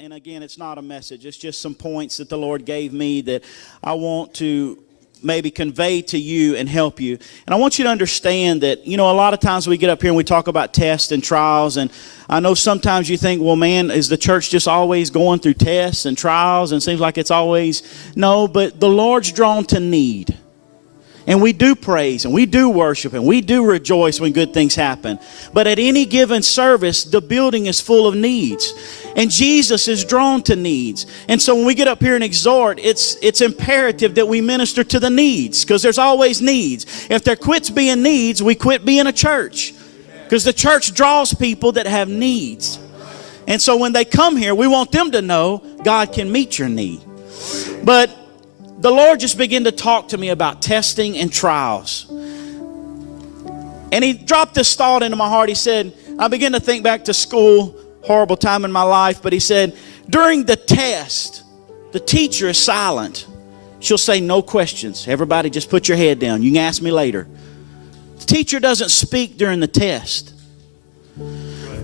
And again, it's not a message. It's just some points that the Lord gave me that I want to maybe convey to you and help you. And I want you to understand that, a lot of times we get up here and we talk about tests and trials. And I know sometimes you think, well, man, is the church just always going through tests and trials? And it seems like it's always, no, but the Lord's drawn to need. And we do praise and we do worship and we do rejoice when good things happen. But at any given service, the building is full of needs. And Jesus is drawn to needs. And so when we get up here and exhort, it's imperative that we minister to the needs, because there's always needs. If there quits being needs, we quit being a church, because the church draws people that have needs. And so when they come here, we want them to know God can meet your need. But the Lord just began to talk to me about testing and trials. And He dropped this thought into my heart. He said, I began to think back to school, horrible time in my life, but he said, during the test, the teacher is silent. She'll say no questions. Everybody just put your head down. You can ask me later. The teacher doesn't speak during the test.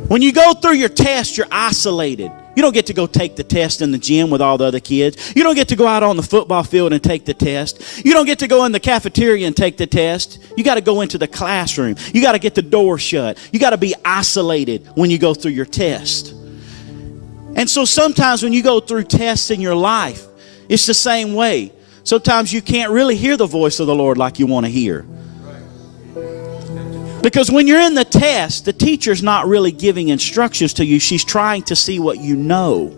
When you go through your test, you're isolated. You don't get to go take the test in the gym with all the other kids. You don't get to go out on the football field and take the test. You don't get to go in the cafeteria and take the test. You got to go into the classroom. You got to get the door shut. You got to be isolated when you go through your test. And so sometimes when you go through tests in your life, it's the same way. Sometimes you can't really hear the voice of the Lord like you want to hear. Because when you're in the test, the teacher's not really giving instructions to you. She's trying to see what you know.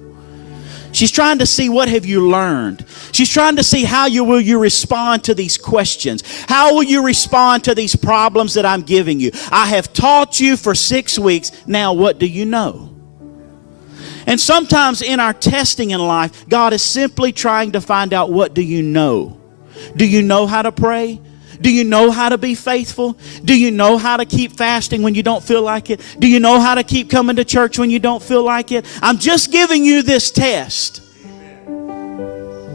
She's trying to see what have you learned. She's trying to see how will you respond to these questions. How will you respond to these problems that I'm giving you? I have taught you for 6 weeks. Now what do you know? And sometimes in our testing in life, God is simply trying to find out, what do you know? Do you know how to pray? Do you know how to be faithful? Do you know how to keep fasting when you don't feel like it? Do you know how to keep coming to church when you don't feel like it? I'm just giving you this test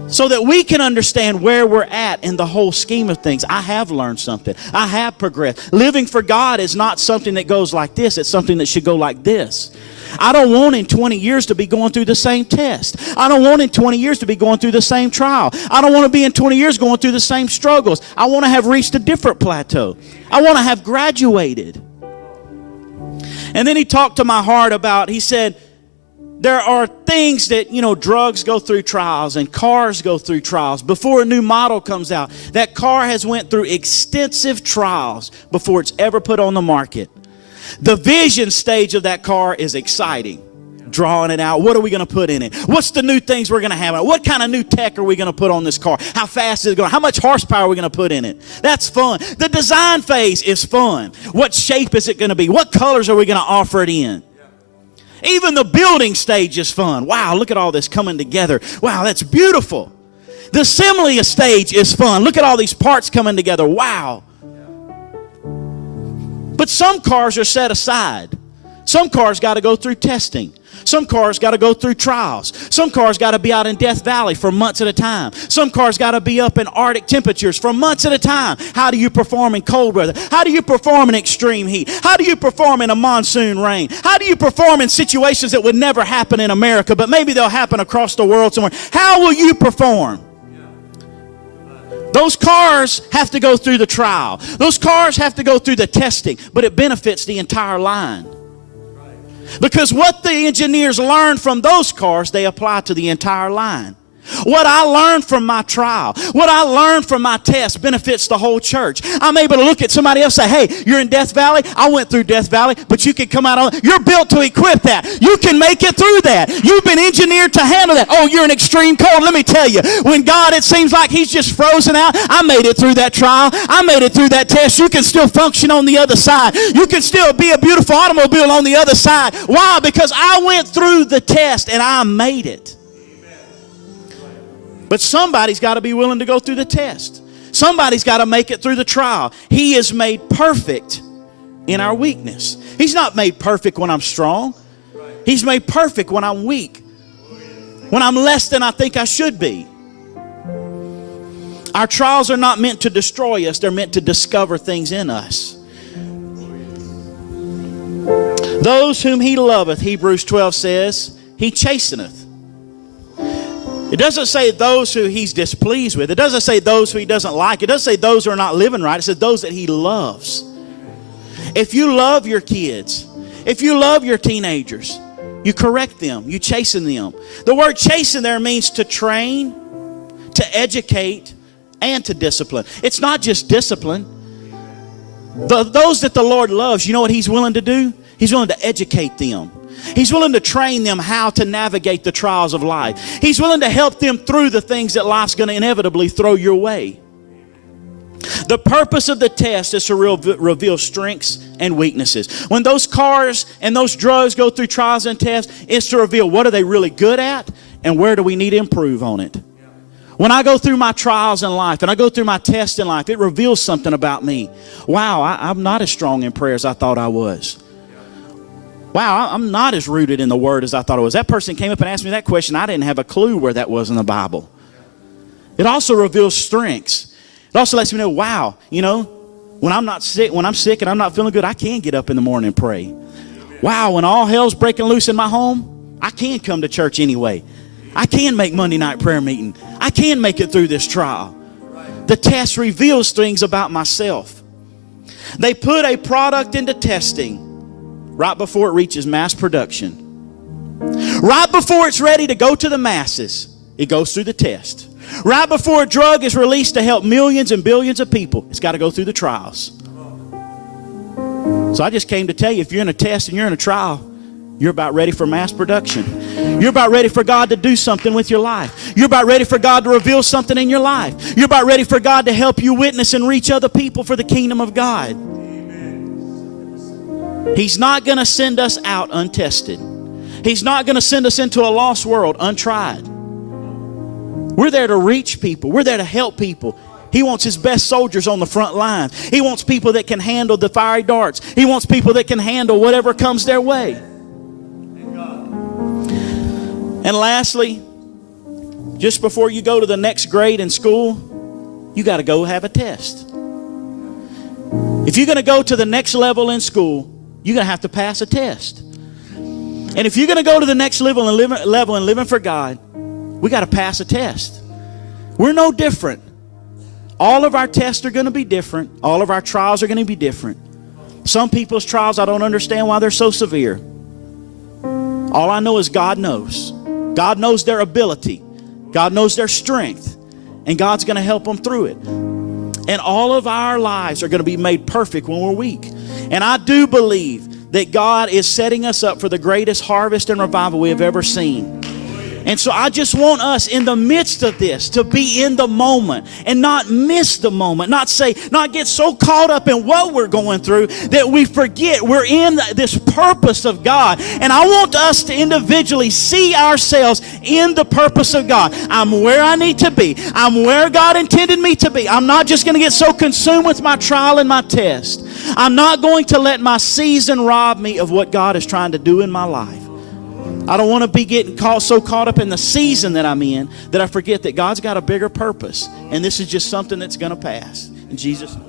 so that we can understand where we're at in the whole scheme of things. I have learned something. I have progressed. Living for God is not something that goes like this. It's something that should go like this. I don't want in 20 years to be going through the same test. I don't want in 20 years to be going through the same trial. I don't want to be in 20 years going through the same struggles. I want to have reached a different plateau. I want to have graduated. And then he talked to my heart about, he said, there are things that, drugs go through trials and cars go through trials. Before a new model comes out, that car has went through extensive trials before it's ever put on the market. The vision stage of that car is exciting. Drawing it out. What are we going to put in it? What's the new things we're going to have? What kind of new tech are we going to put on this car? How fast is it going? How much horsepower are we going to put in it? That's fun. The design phase is fun. What shape is it going to be? What colors are we going to offer it in? Even the building stage is fun. Wow, look at all this coming together. Wow, that's beautiful. The assembly stage is fun. Look at all these parts coming together. Wow. But some cars are set aside. Some cars got to go through testing. Some cars got to go through trials. Some cars got to be out in Death Valley for months at a time. Some cars got to be up in Arctic temperatures for months at a time. How do you perform in cold weather? How do you perform in extreme heat? How do you perform in a monsoon rain? How do you perform in situations that would never happen in America, but maybe they'll happen across the world somewhere? How will you perform? Those cars have to go through the trial. Those cars have to go through the testing, but it benefits the entire line. Because what the engineers learn from those cars, they apply to the entire line. What I learned from my trial, what I learned from my test benefits the whole church. I'm able to look at somebody else and say, hey, you're in Death Valley. I went through Death Valley, but you can come out on, you're built to equip that. You can make it through that. You've been engineered to handle that. Oh, you're in extreme cold. Let me tell you, when God, it seems like he's just frozen out. I made it through that trial. I made it through that test. You can still function on the other side. You can still be a beautiful automobile on the other side. Why? Because I went through the test and I made it. But somebody's got to be willing to go through the test. Somebody's got to make it through the trial. He is made perfect in our weakness. He's not made perfect when I'm strong. He's made perfect when I'm weak. When I'm less than I think I should be. Our trials are not meant to destroy us. They're meant to discover things in us. Those whom he loveth, Hebrews 12 says, he chasteneth. It doesn't say those who he's displeased with. It doesn't say those who he doesn't like. It doesn't say those who are not living right. It says those that he loves. If you love your kids, if you love your teenagers, you correct them, you chasten them. The word chasten there means to train, to educate, and to discipline. It's not just discipline. Those that the Lord loves, you know what he's willing to do? He's willing to educate them. He's willing to train them how to navigate the trials of life. He's willing to help them through the things that life's going to inevitably throw your way. The purpose of the test is to reveal strengths and weaknesses. When those cars and those drugs go through trials and tests, it's to reveal what are they really good at and where do we need to improve on it. When I go through my trials in life and I go through my tests in life, it reveals something about me. Wow, I'm not as strong in prayer as I thought I was. Wow, I'm not as rooted in the Word as I thought I was. That person came up and asked me that question. I didn't have a clue where that was in the Bible. It also reveals strengths. It also lets me know, wow, you know, when I'm sick and I'm not feeling good, I can get up in the morning and pray. Wow, when all hell's breaking loose in my home, I can come to church anyway. I can make Monday night prayer meeting. I can make it through this trial. The test reveals things about myself. They put a product into testing right before it reaches mass production. Right before it's ready to go to the masses, it goes through the test. Right before a drug is released to help millions and billions of people, it's got to go through the trials. So I just came to tell you, if you're in a test and you're in a trial, you're about ready for mass production. You're about ready for God to do something with your life. You're about ready for God to reveal something in your life. You're about ready for God to help you witness and reach other people for the kingdom of God. He's not going to send us out untested. He's not going to send us into a lost world untried. We're there to reach people. We're there to help people. He wants his best soldiers on the front line. He wants people that can handle the fiery darts. He wants people that can handle whatever comes their way. And lastly, just before you go to the next grade in school, you got to go have a test. If you're going to go to the next level in school, you're going to have to pass a test. And if you're going to go to the next level and living for God, we got to pass a test. We're no different. All of our tests are going to be different. All of our trials are going to be different. Some people's trials, I don't understand why they're so severe. All I know is God knows. God knows their ability. God knows their strength. And God's going to help them through it. And all of our lives are going to be made perfect when we're weak. And I do believe that God is setting us up for the greatest harvest and revival we have ever seen. And so I just want us in the midst of this to be in the moment and not miss the moment, not get so caught up in what we're going through that we forget we're in this purpose of God. And I want us to individually see ourselves in the purpose of God. I'm where I need to be. I'm where God intended me to be. I'm not just going to get so consumed with my trial and my test. I'm not going to let my season rob me of what God is trying to do in my life. I don't want to be getting so caught up in the season that I'm in that I forget that God's got a bigger purpose. And this is just something that's going to pass. In Jesus' name.